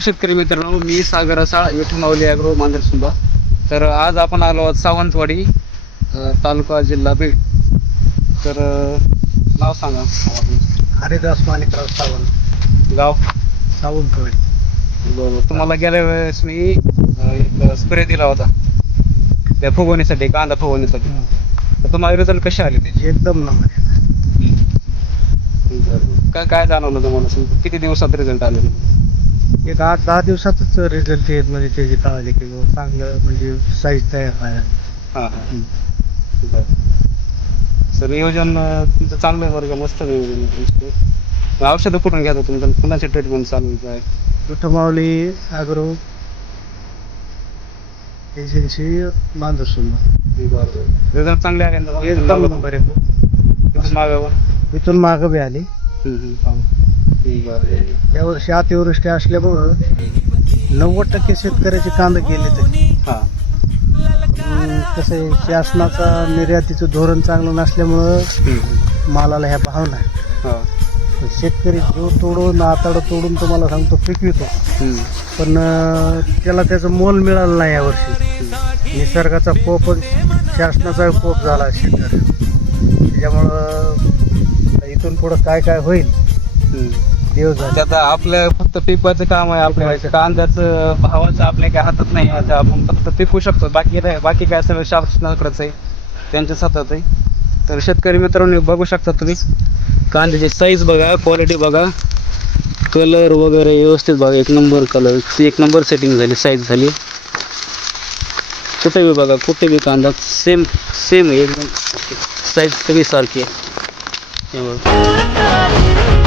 शेतकरी मित्रांनो, मी सागर असाळ, विठू माऊली ॲग्रो मांजरसुंबा. तर आज आपण आलो आहोत सावंतवाडी, तालुका जिल्हा बीड. तर नाव सांगा. हरिदास माणिकराव सावंत, गाव सावंतवाडी. बरोबर. तुम्हाला गेल्या वेळेस मी एक स्प्रे दिला होता त्या फुगवणीसाठी, कांदा फुगवणीसाठी. तर तुम्हाला रिझल्ट कसे आले त्याचे? एकदम नंबर. काय काय जाणवलं तुम्हाला? किती दिवसात रिझल्ट आले? एक 8-10 दिवसातच रिझल्ट येत, म्हणजे त्याची काळजी की बुवा चांगलं, म्हणजे साईज तयार व्हायला. हां हां. बरं. सर नियोजन तुमचं चांगलं आहे बरं का, मस्त नियोजन आहे तुमचं. औषधं कुठून घ्या तुमचं, कुणाचे ट्रीटमेंट चालू आहे? विठू माऊली ॲग्रो एजन्सी मांजरसुंबा. बरं. रिझल्ट चांगले आले ना? एकदम नंबर आहे. तिथून मागावं. इथून मागं बी आली. बरं. यावर्षी अतिवृष्टी असल्यामुळं 90% शेतकऱ्याचे कांदे गेले. तर हां कसं आहे, शासनाचा निर्यातीचं धोरण चांगलं नसल्यामुळं मालाला ह्या भाव नाही. हां. पण शेतकरी जो तोडून आताडं तोडून तुम्हाला सांगतो पिकवितो, पण त्याला त्याचं मोल मिळालं नाही यावर्षी. निसर्गाचा कोप, शासनाचा कोप झाला शेतकरी. त्याच्यामुळं इथून पुढं काय काय होईल देव जाणे. आता आपलं फक्त पिकवायचं काम आहे. आपल्या कांद्याचं भावाचं आपल्या काय हातात नाही. आता आपण फक्त पिकवू शकतो, बाकी काय सगळं शासनाकडंच आहे, त्यांच्याच हातात आहे. तर शेतकरी मित्रांनो, बघू शकता तुम्ही कांद्याची साईज बघा, क्वालिटी बघा, कलर वगैरे व्यवस्थित बघा. एक नंबर कलर, एक नंबर सेटिंग झाली, साईज झाली. कुठे बी बघा, कुठे बी कांदा सेम सेम आहे एकदम. साईज सगळी सारखी आहे. हे बघा.